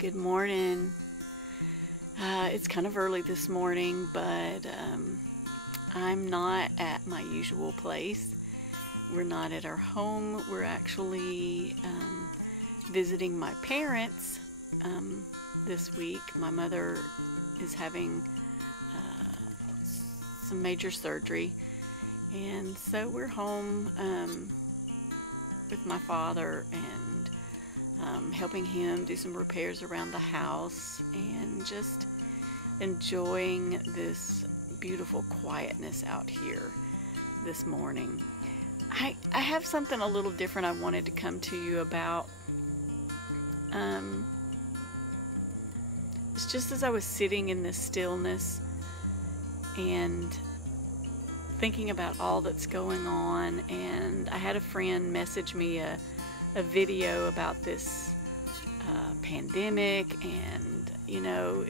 Good morning. It's kind of early this morning, but I'm not at my usual place. We're not at our home. We're actually visiting my parents this week. My mother is having some major surgery, and so we're home with my father and helping him do some repairs around the house and just enjoying this beautiful quietness out here this morning. I have something a little different I wanted to come to you about. It's just as I was sitting in this stillness and thinking about all that's going on, and I had a friend message me a video about this pandemic, and you know,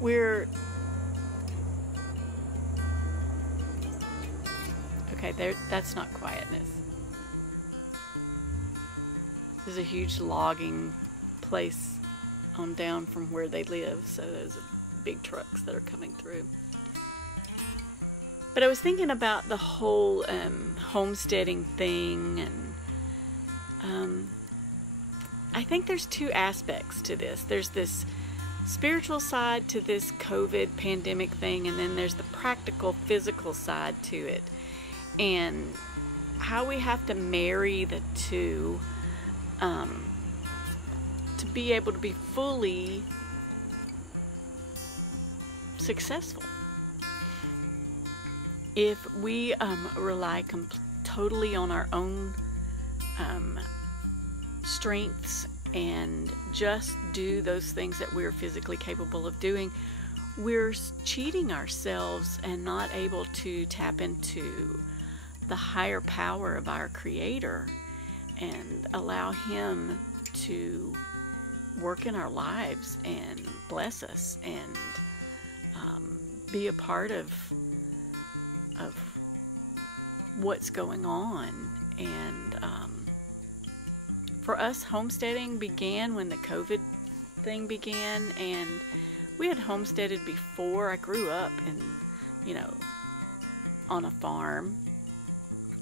we're okay there. That's not quietness. There's a huge logging place on down from where they live, so there's big trucks that are coming through. But I was thinking about the whole homesteading thing, and I think there's two aspects to this. There's this spiritual side to this COVID pandemic thing, and then there's the practical, physical side to it, and how we have to marry the two to be able to be fully successful. If we rely totally on our own strengths and just do those things that we're physically capable of doing, we're cheating ourselves and not able to tap into the higher power of our Creator and allow Him to work in our lives and bless us and be a part of what's going on. And for us, homesteading began when the COVID thing began, and we had homesteaded before. I grew up on a farm,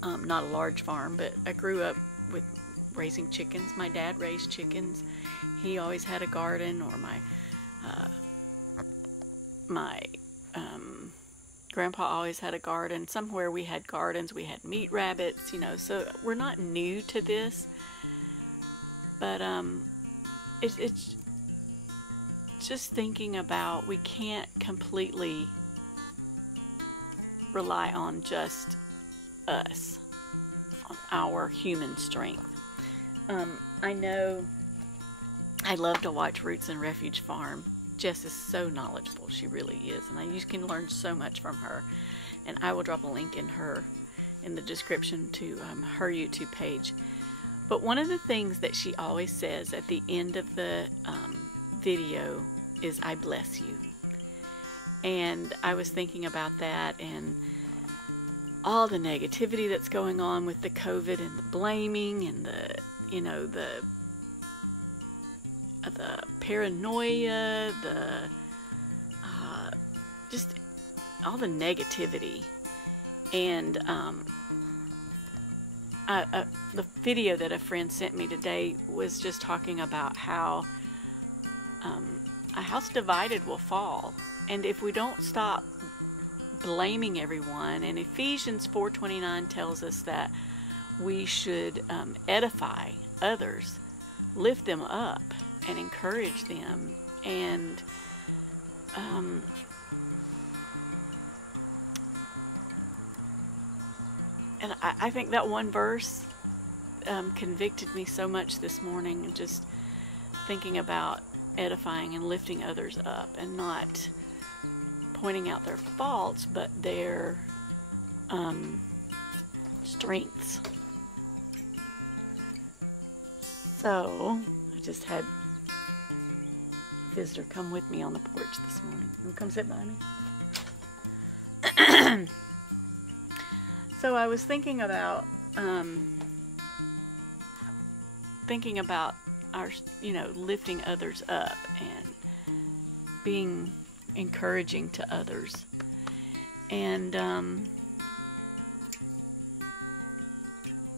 not a large farm, but I grew up with raising chickens. My dad raised chickens. He always had a garden, or my grandpa always had a garden. Somewhere we had gardens. We had meat rabbits, so we're not new to this. But it's just thinking about, we can't completely rely on just us, on our human strength. I know I love to watch Roots and Refuge Farm. Jess is so knowledgeable. She really is. And you can learn so much from her. And I will drop a link in the description to her YouTube page. But one of the things that she always says at the end of the video is, "I bless you." And I was thinking about that, and all the negativity that's going on with the COVID, and the blaming, and the paranoia, just all the negativity. And the video that a friend sent me today was just talking about how a house divided will fall. And if we don't stop blaming everyone, and Ephesians 4:29 tells us that we should edify others, lift them up, and encourage them. And I think that one verse convicted me so much this morning, and just thinking about edifying and lifting others up, and not pointing out their faults, but their strengths. So I just had a visitor come with me on the porch this morning. You come sit by me? So I was thinking about our, lifting others up and being encouraging to others. And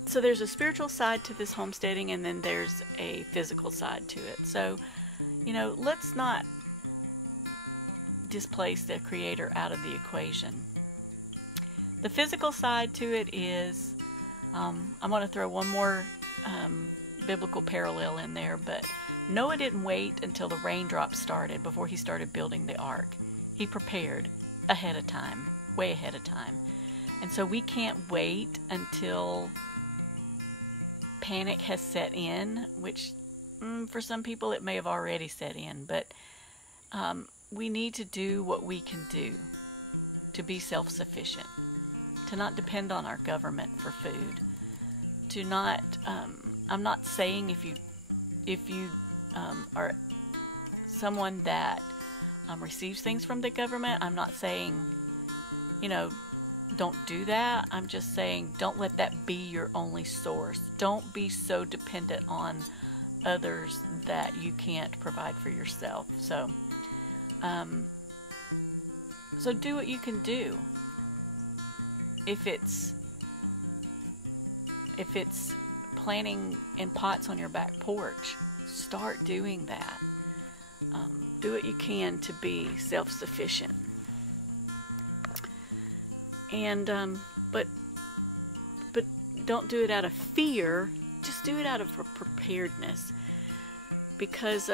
so there's a spiritual side to this homesteading, and then there's a physical side to it. So, let's not displace the Creator out of the equation. The physical side to it is, I'm going to throw one more biblical parallel in there, but Noah didn't wait until the raindrops started before he started building the ark. He prepared ahead of time, way ahead of time. And so we can't wait until panic has set in, which for some people it may have already set in, but we need to do what we can do to be self-sufficient, to not depend on our government for food, to not, I'm not saying if you are someone that receives things from the government, I'm not saying, don't do that. I'm just saying don't let that be your only source. Don't be so dependent on others that you can't provide for yourself. So do what you can do. If it's planting in pots on your back porch, start doing that. Do what you can to be self-sufficient. And but don't do it out of fear. Just do it out of preparedness. Because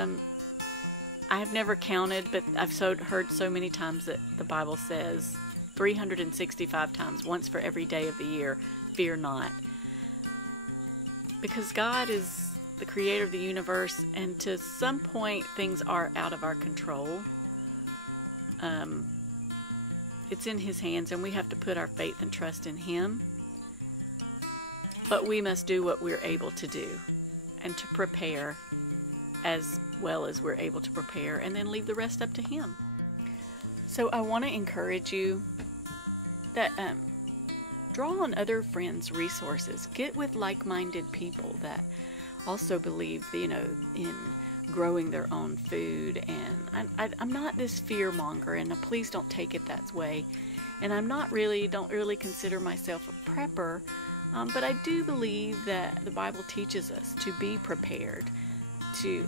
I've never counted, but I've heard so many times that the Bible says 365 times, once for every day of the year, fear not. Because God is the creator of the universe, and to some point things are out of our control. It's in His hands, and we have to put our faith and trust in Him. But we must do what we're able to do, and to prepare as well as we're able to prepare, and then leave the rest up to Him. So I want to encourage you that draw on other friends' resources. Get with like-minded people that also believe, in growing their own food. And I'm not this fear monger, and please don't take it that way. And don't really consider myself a prepper, but I do believe that the Bible teaches us to be prepared, to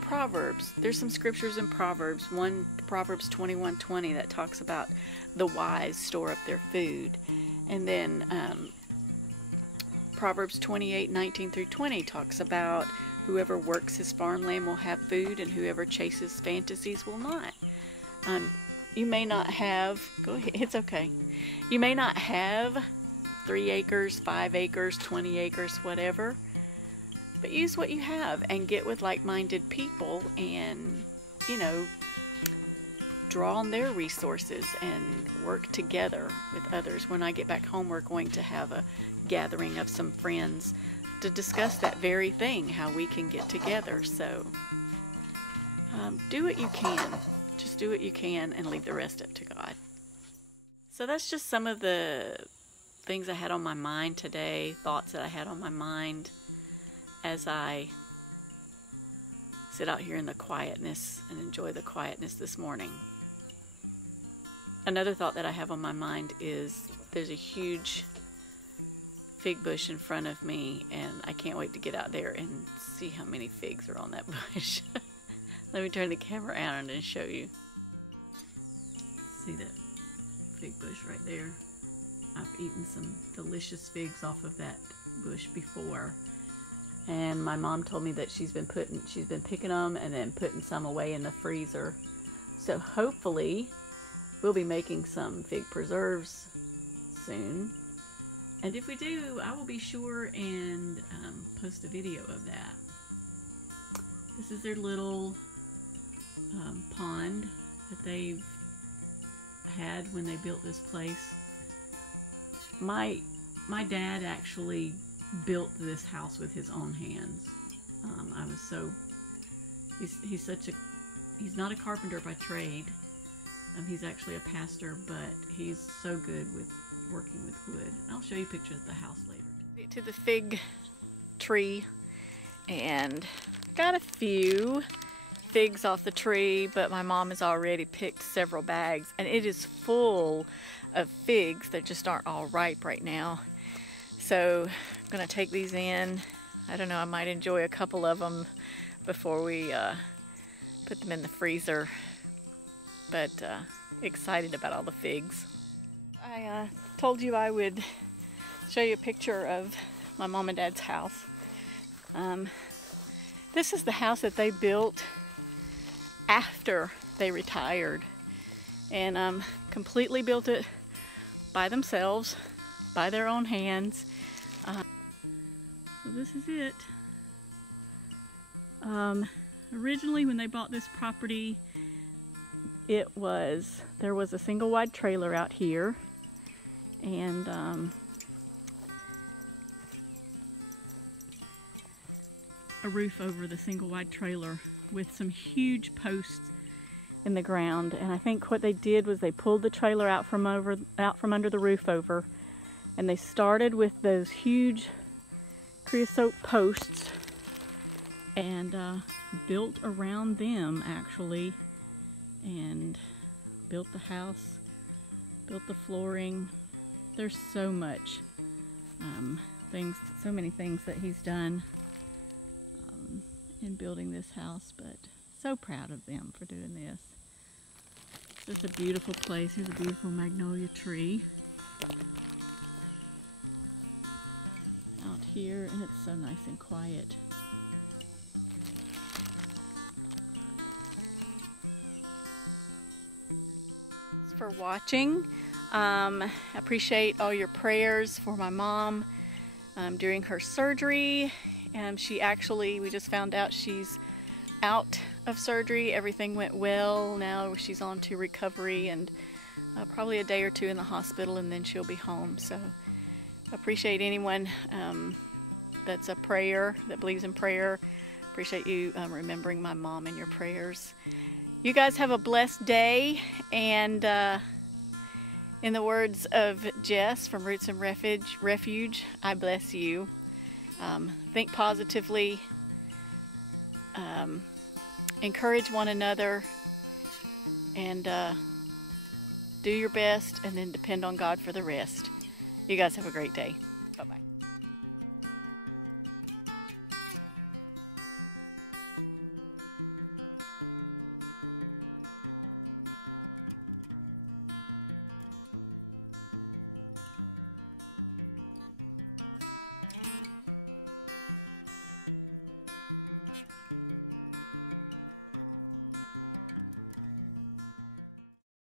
Proverbs. There's some scriptures in Proverbs. One, Proverbs 21:20, that talks about the wise store up their food. And then Proverbs 28:19 through 20 talks about whoever works his farmland will have food, and whoever chases fantasies will not. You may not have, go ahead, it's okay. You may not have 3 acres, 5 acres, 20 acres, whatever. But use what you have and get with like-minded people and, draw on their resources and work together with others. When I get back home, we're going to have a gathering of some friends to discuss that very thing, how we can get together. So do what you can. Just do what you can and leave the rest up to God. So that's just some of the things I had on my mind today, thoughts that I had on my mind as I sit out here in the quietness and enjoy the quietness this morning. Another thought that I have on my mind is there's a huge fig bush in front of me, and I can't wait to get out there and see how many figs are on that bush. Let me turn the camera around and show you. See that fig bush right there? I've eaten some delicious figs off of that bush before. And my mom told me that she's been picking them and then putting some away in the freezer. So hopefully we'll be making some fig preserves soon. And if we do, I will be sure and post a video of that. This is their little pond that they've had when they built this place. My dad actually built this house with his own hands. I was so, he's not a carpenter by trade. He's actually a pastor, but he's so good with working with wood. I'll show you pictures of the house later. To the fig tree, and got a few figs off the tree, but my mom has already picked several bags, and it is full of figs that just aren't all ripe right now. So I'm gonna take these in. I don't know, I might enjoy a couple of them before we put them in the freezer, but excited about all the figs. I told you I would show you a picture of my mom and dad's house. This is the house that they built after they retired, and completely built it by themselves, by their own hands. So this is it. Originally, when they bought this property, there was a single wide trailer out here, and a roof over the single wide trailer with some huge posts in the ground. And I think what they did was they pulled the trailer out from under the roof over, and they started with those huge creosote posts and built around them actually, and built the house, built the flooring. There's so much so many things that he's done in building this house, but so proud of them for doing this. It's just a beautiful place. Here's a beautiful magnolia tree out here, and it's so nice and quiet. Thanks for watching. I appreciate all your prayers for my mom during her surgery. We just found out she's out of surgery. Everything went well. Now she's on to recovery, and probably a day or two in the hospital, and then she'll be home. So I appreciate anyone that's a prayer, that believes in prayer. Appreciate you remembering my mom in your prayers. You guys have a blessed day, and in the words of Jess from Roots and Refuge, I bless you. Think positively, encourage one another, and do your best, and then depend on God for the rest. You guys have a great day. Bye-bye.